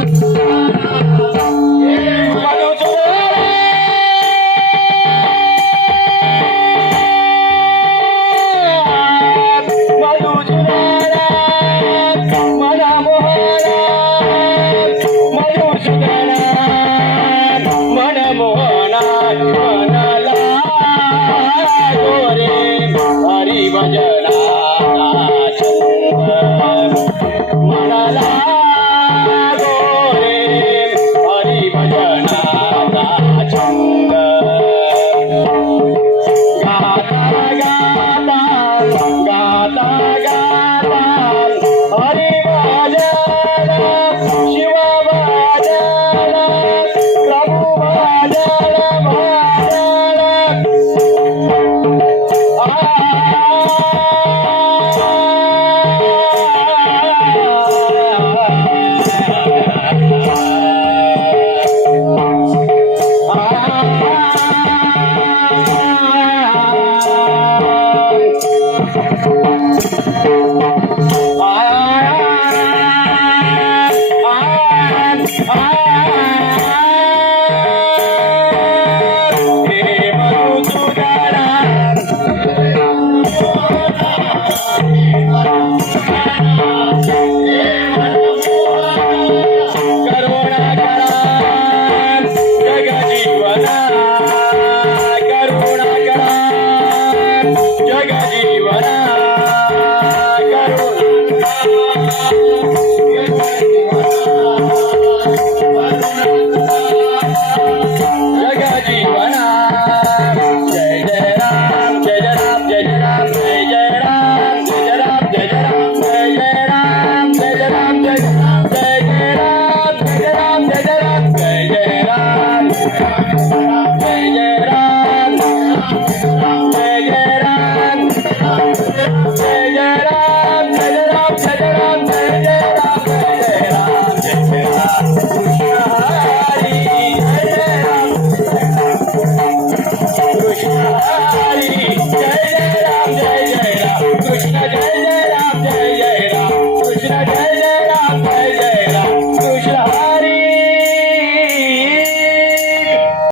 Thank you.